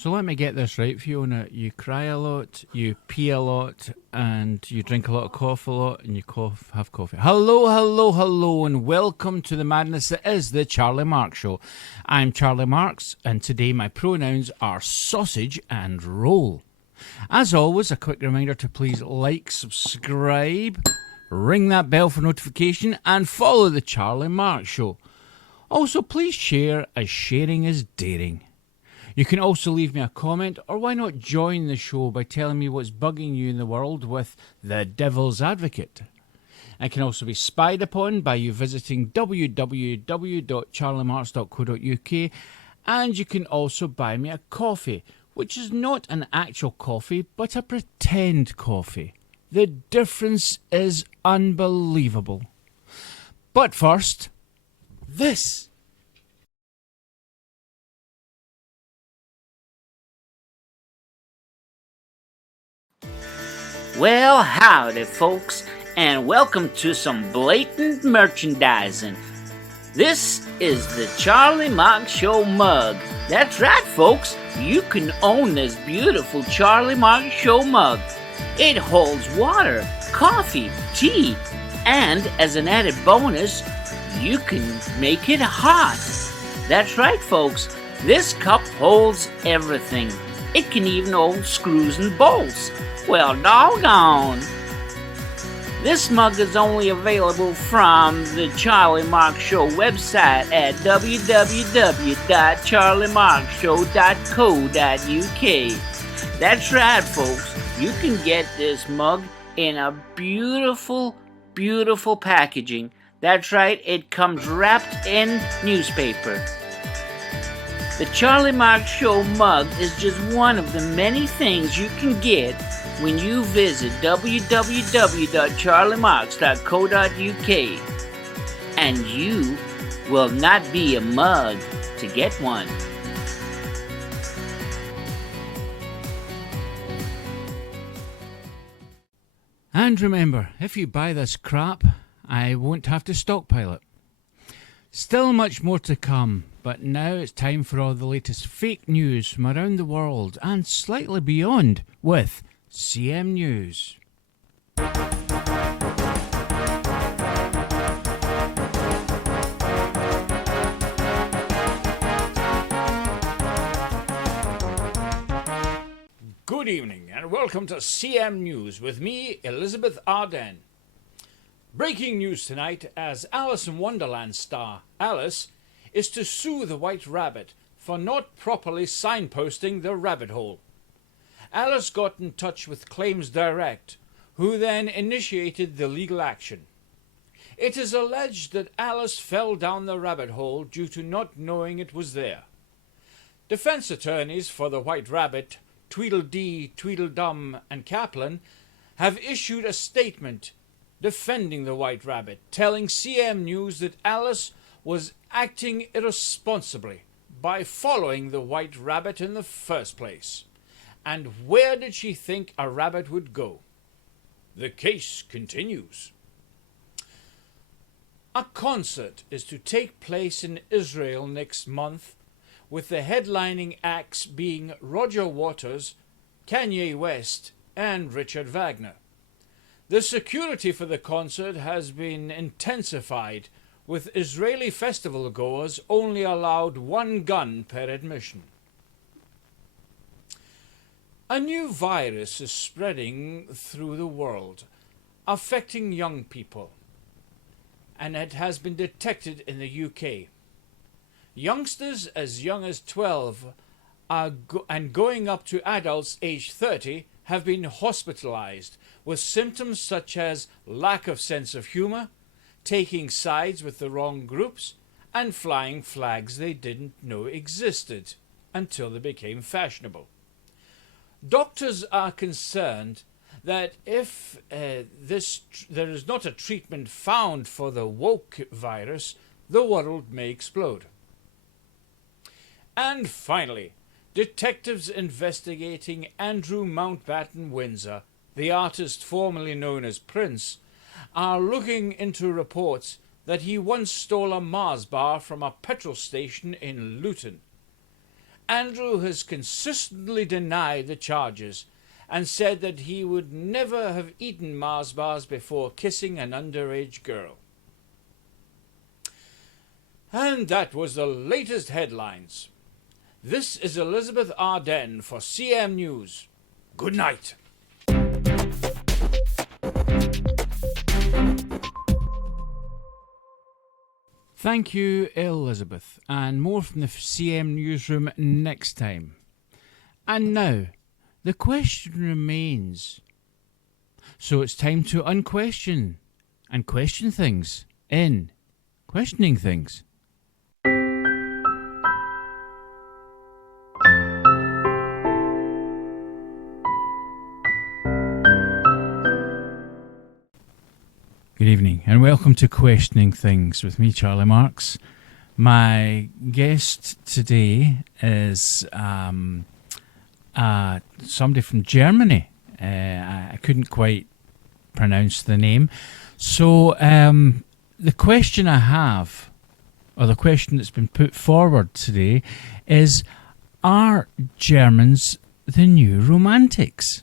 So let me get this right, Fiona. You cry a lot, you pee a lot, and you drink a lot of coffee a lot, and you have coffee. Hello, hello, hello, and welcome to the madness that is the Charlie Marx Show. I'm Charlie Marx, and today my pronouns are sausage and roll. As always, a quick reminder to please like, subscribe, ring that bell for notification, and follow the Charlie Marx Show. Also, please share, as sharing is daring. You can also leave me a comment, or why not join the show by telling me what's bugging you in the world with the Devil's Advocate. I can also be spied upon by you visiting www.charliemarx.co.uk, and you can also buy me a coffee, which is not an actual coffee, but a pretend coffee. The difference is unbelievable. But first, this. Well, howdy, folks, and welcome to some blatant merchandising. This is the Charlie Marx Show mug. That's right, folks. You can own this beautiful Charlie Marx Show mug. It holds water, coffee, tea, and as an added bonus, you can make it hot. That's right, folks. This cup holds everything. It can even hold screws and bolts. Well, doggone. This mug is only available from the Charlie Marx Show website at www.charliemarxshow.co.uk. That's right, folks. You can get this mug in a beautiful, beautiful packaging. That's right, it comes wrapped in newspaper. The Charlie Marx Show mug is just one of the many things you can get when you visit www.charliemarx.co.uk, and you will not be a mug to get one. And remember, if you buy this crap, I won't have to stockpile it. Still much more to come, but now it's time for all the latest fake news from around the world and slightly beyond with CM News. Good evening and welcome to CM News with me, Elizabeth Arden. Breaking news tonight as Alice in Wonderland star Alice is to sue the White Rabbit for not properly signposting the rabbit hole. Alice got in touch with Claims Direct, who then initiated the legal action. It is alleged that Alice fell down the rabbit hole due to not knowing it was there. Defense attorneys for the White Rabbit, Tweedledee, Tweedledum and Kaplan have issued a statement defending the White Rabbit, telling CM News that Alice was acting irresponsibly by following the White Rabbit in the first place. And where did she think a rabbit would go? The case continues. A concert is to take place in Israel next month, with the headlining acts being Roger Waters, Kanye West, and Richard Wagner. The security for the concert has been intensified, with Israeli festival goers only allowed one gun per admission. A new virus is spreading through the world, affecting young people, and it has been detected in the UK. Youngsters as young as 12 and going up to adults aged 30 have been hospitalized with symptoms such as lack of sense of humor, taking sides with the wrong groups, and flying flags they didn't know existed until they became fashionable. Doctors are concerned that if there is not a treatment found for the woke virus, the world may explode. And finally, detectives investigating Andrew Mountbatten Windsor, the artist formerly known as Prince, are looking into reports that he once stole a Mars bar from a petrol station in Luton. Andrew has consistently denied the charges and said that he would never have eaten Mars bars before kissing an underage girl. And that was the latest headlines. This is Elizabeth Arden for CM News. Good night. Thank you, Elizabeth, and more from the CM Newsroom next time. And now, the question remains. So it's time to unquestion and question things in Questioning Things. Good evening and welcome to Questioning Things with me, Charlie Marx. My guest today is somebody from Germany. I couldn't quite pronounce the name. So the question I have, or the question that's been put forward today is, are Germans the new romantics?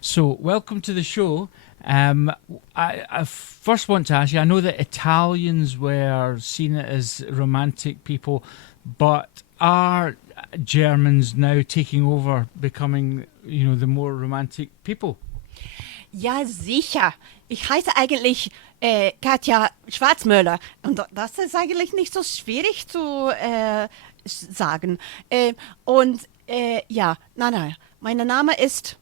So welcome to the show. I first want to ask you, I know that Italians were seen as romantic people, but are Germans now taking over, becoming, the more romantic people? Ja, sicher. Ich heiße eigentlich Katja Schwarzmöller und das ist eigentlich nicht so schwierig zu sagen. Mein Name ist,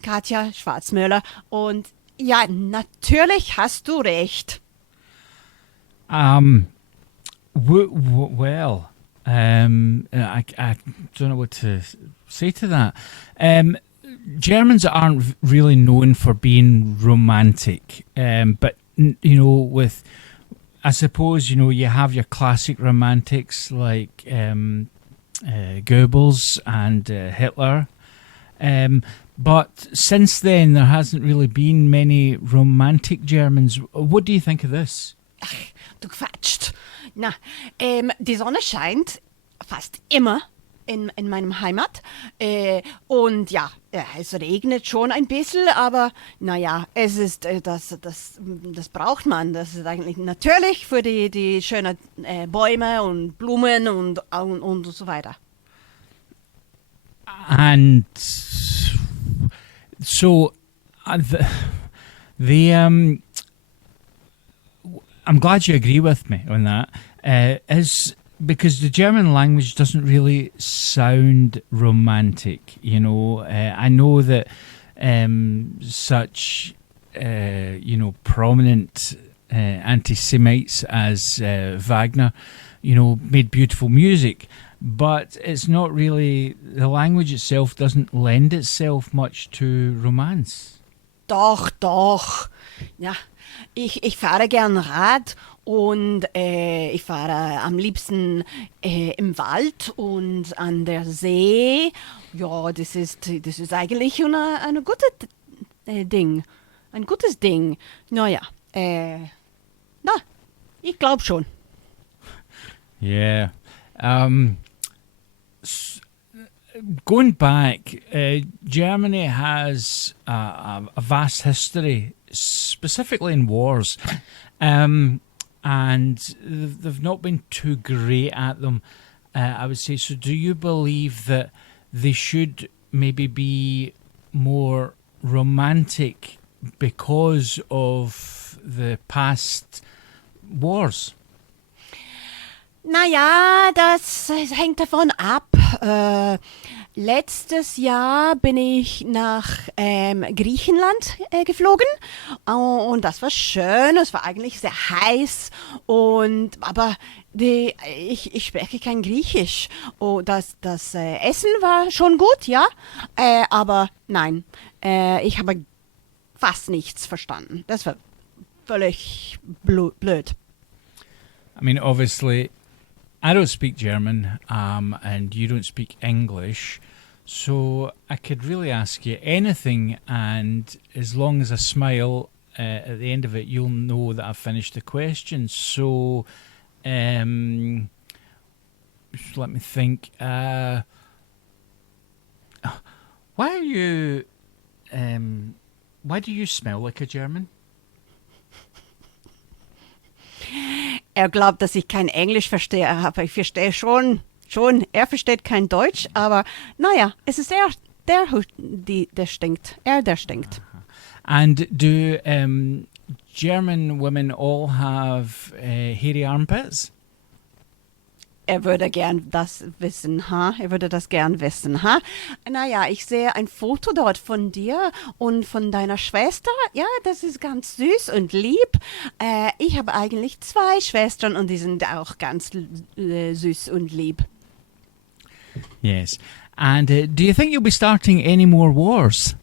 Katja Schwarzmöller und ja, natürlich hast du recht. I don't know what to say to that. Germans aren't really known for being romantic, but with, I suppose, you have your classic romantics like Goebbels and Hitler. But since then, there hasn't really been many romantic Germans. What do you think of this? Ach, du quatscht. Na, die Sonne scheint fast immer in meinem Heimat. Und ja, es regnet schon ein bisschen, aber naja, es ist, das braucht man. Das ist eigentlich natürlich für die schönen Bäume und Blumen und so weiter. And so I'm glad you agree with me on that. Is because the German language doesn't really sound romantic. I know that such prominent anti-Semites as Wagner, made beautiful music. But it's not really, the language itself doesn't lend itself much to romance. Doch. Ja, ich fahre gern Rad und ich fahre am liebsten im Wald und an der See. Ja, das ist eigentlich eine gute Ding. Ein gutes Ding. Naja, ich glaube schon. Yeah. Going back, Germany has a vast history, specifically in wars, and they've not been too great at them, I would say. So do you believe that they should maybe be more romantic because of the past wars? Naja, das hängt davon ab. Letztes Jahr bin ich nach Griechenland geflogen und das war schön. Es war eigentlich sehr heiß aber ich spreche kein Griechisch. Oh, das Essen war schon gut, ja, aber nein, ich habe fast nichts verstanden. Das war völlig blöd. I mean, obviously, I don't speak German, and you don't speak English, so I could really ask you anything, and as long as I smile at the end of it, you'll know that I've finished the question. So, let me think. Why are you? Why do you smell like a German? Er glaubt, dass ich kein Englisch verstehe, aber ich verstehe schon. Er versteht kein Deutsch, aber naja, es ist er, der stinkt. Der stinkt. And do German women all have hairy armpits? Er würde gern das wissen, ha? Er würde das gern wissen, ha? Naja, ich sehe ein Foto dort von dir und von deiner Schwester. Ja, das ist ganz süß und lieb. Ich habe eigentlich 2 Schwestern und die sind auch ganz süß und lieb. Yes. And do you think you'll be starting any more wars?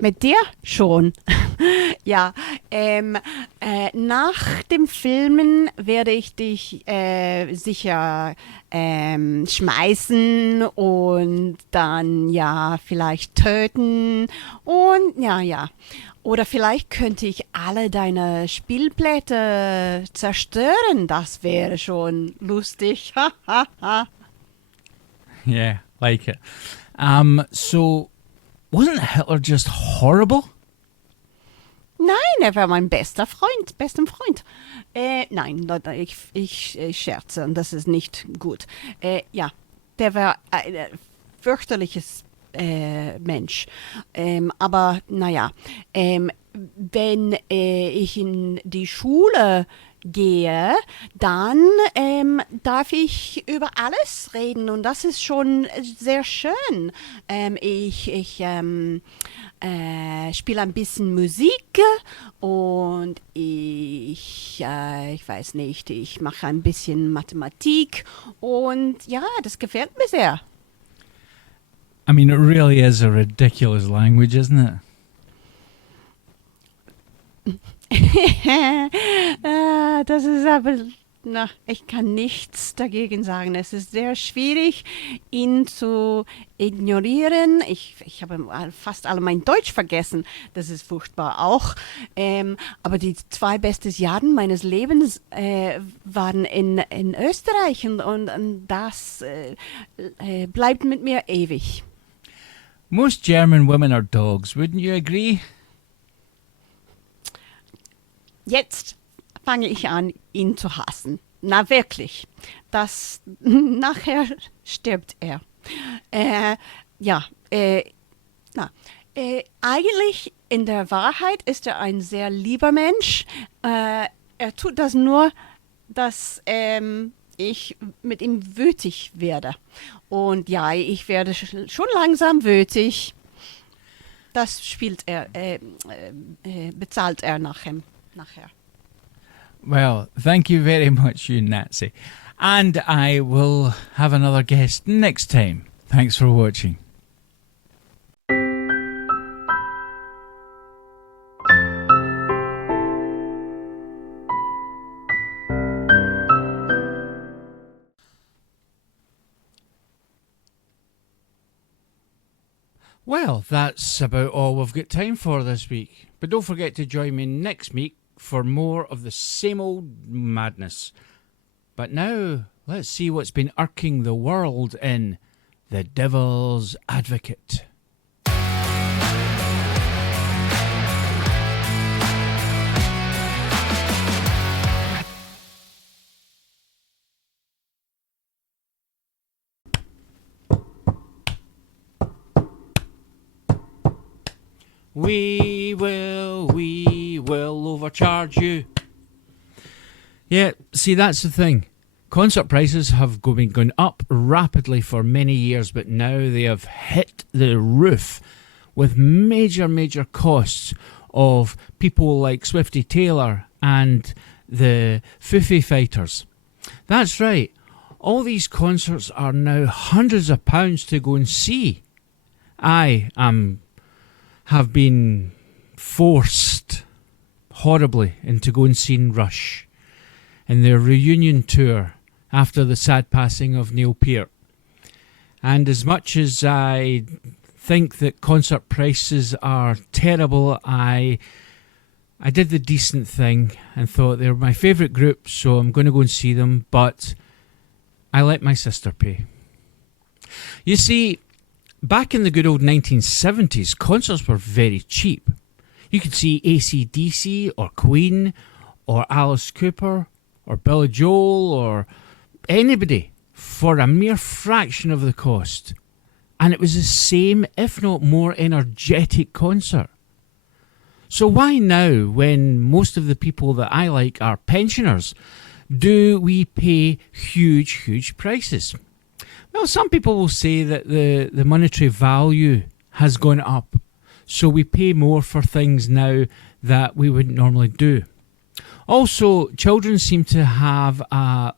Mit dir schon. Ja, nach dem Filmen werde ich dich sicher schmeißen und dann ja vielleicht töten und ja. Oder vielleicht könnte ich alle deine Spielplätze zerstören. Das wäre schon lustig. Yeah, like it. So, wasn't Hitler just horrible? Nein, er war mein besten Freund. Nein, ich scherze und das ist nicht gut. Ja, der war ein fürchterliches Mensch. Aber naja, wenn ich in die Schule gehe, dann darf ich über alles reden und das ist schon sehr schön. Ich spiele ein bisschen Musik und ich weiß nicht, ich mache ein bisschen Mathematik und ja, das gefällt mir sehr. I mean, it really is a ridiculous language, isn't it? Das ist aber, ich kann nichts dagegen sagen. Es ist sehr schwierig, ihn zu ignorieren. Ich habe fast alle mein Deutsch vergessen. Das ist furchtbar auch. Aber die 2 besten Jahre meines Lebens waren in Österreich und das bleibt mit mir ewig. Most German women are dogs, wouldn't you agree? Jetzt fange ich an, ihn zu hassen. Na wirklich. Nachher stirbt er. Eigentlich in der Wahrheit ist er ein sehr lieber Mensch. Er tut das nur, dass ich mit ihm wütig werde. Und ja, ich werde schon langsam wütig. Das bezahlt er nachher. Well, thank you very much, you Nazi. And I will have another guest next time. Thanks for watching. Well, that's about all we've got time for this week. But don't forget to join me next week for more of the same old madness. But now, let's see what's been irking the world in The Devil's Advocate. We will overcharge you. Yeah, see, that's the thing. Concert prices have been going up rapidly for many years, but now they have hit the roof with major costs of people like Swifty Taylor and the Foo Fighters. That's right. All these concerts are now hundreds of pounds to go and see. I have been forced horribly into going and seeing Rush in their reunion tour after the sad passing of Neil Peart. And as much as I think that concert prices are terrible, I did the decent thing and thought they were my favourite group, so I'm going to go and see them. But I let my sister pay. You see, back in the good old 1970s, concerts were very cheap. You could see AC/DC or Queen or Alice Cooper or Billy Joel or anybody for a mere fraction of the cost. And it was the same, if not more, energetic concert. So why now, when most of the people that I like are pensioners, do we pay huge prices? Well, some people will say that the monetary value has gone up, so we pay more for things now that we wouldn't normally do. Also, children seem to have a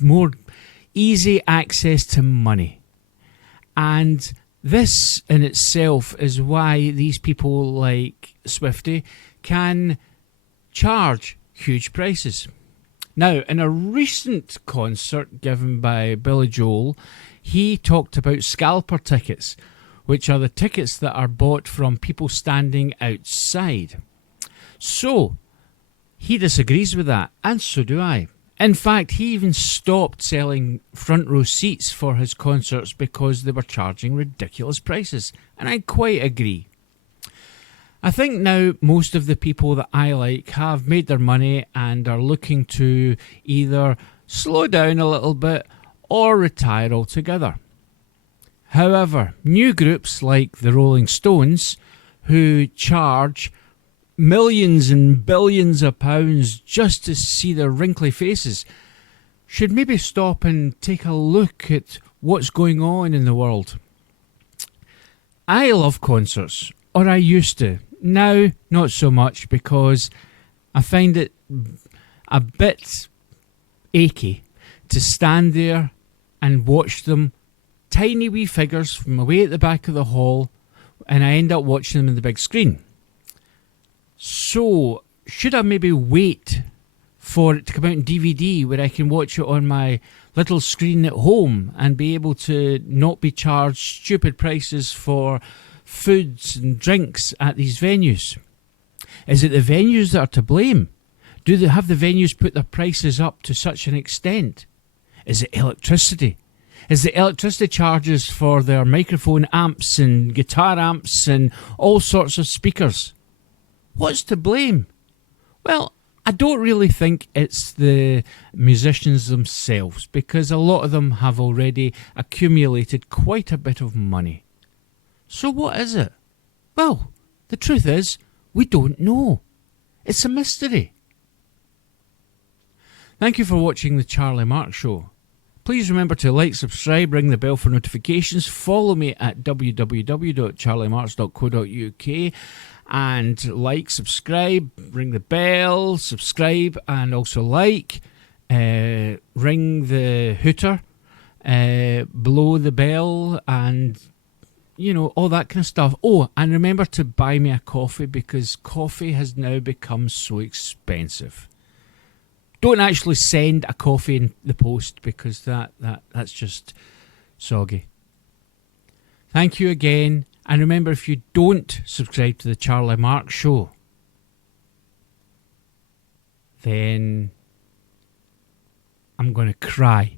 more easy access to money. And this in itself is why these people like Swifty can charge huge prices. Now, in a recent concert given by Billy Joel, he talked about scalper tickets, which are the tickets that are bought from people standing outside. So, he disagrees with that, and so do I. In fact, he even stopped selling front row seats for his concerts because they were charging ridiculous prices, and I quite agree. I think now most of the people that I like have made their money and are looking to either slow down a little bit or retire altogether. However, new groups like the Rolling Stones, who charge millions and billions of pounds just to see their wrinkly faces, should maybe stop and take a look at what's going on in the world. I love concerts, or I used to. Now, not so much, because I find it a bit achy to stand there and watch them, tiny wee figures from away at the back of the hall, and I end up watching them on the big screen. So, should I maybe wait for it to come out in DVD where I can watch it on my little screen at home and be able to not be charged stupid prices for foods and drinks at these venues? Is it the venues that are to blame? Have the venues put their prices up to such an extent? Is it electricity? Is the electricity charges for their microphone amps and guitar amps and all sorts of speakers? What's to blame? Well, I don't really think it's the musicians themselves, because a lot of them have already accumulated quite a bit of money. So what is it? Well, the truth is, we don't know. It's a mystery. Thank you for watching The Charlie Marx Show. Please remember to like, subscribe, ring the bell for notifications, follow me at www.charliemarx.co.uk, and like, subscribe, ring the bell, subscribe, and also like, ring the hooter, blow the bell, and all that kind of stuff. Oh, and remember to buy me a coffee, because coffee has now become so expensive. Don't actually send a coffee in the post, because that's just soggy. Thank you again. And remember, if you don't subscribe to The Charlie Marx Show, then I'm going to cry.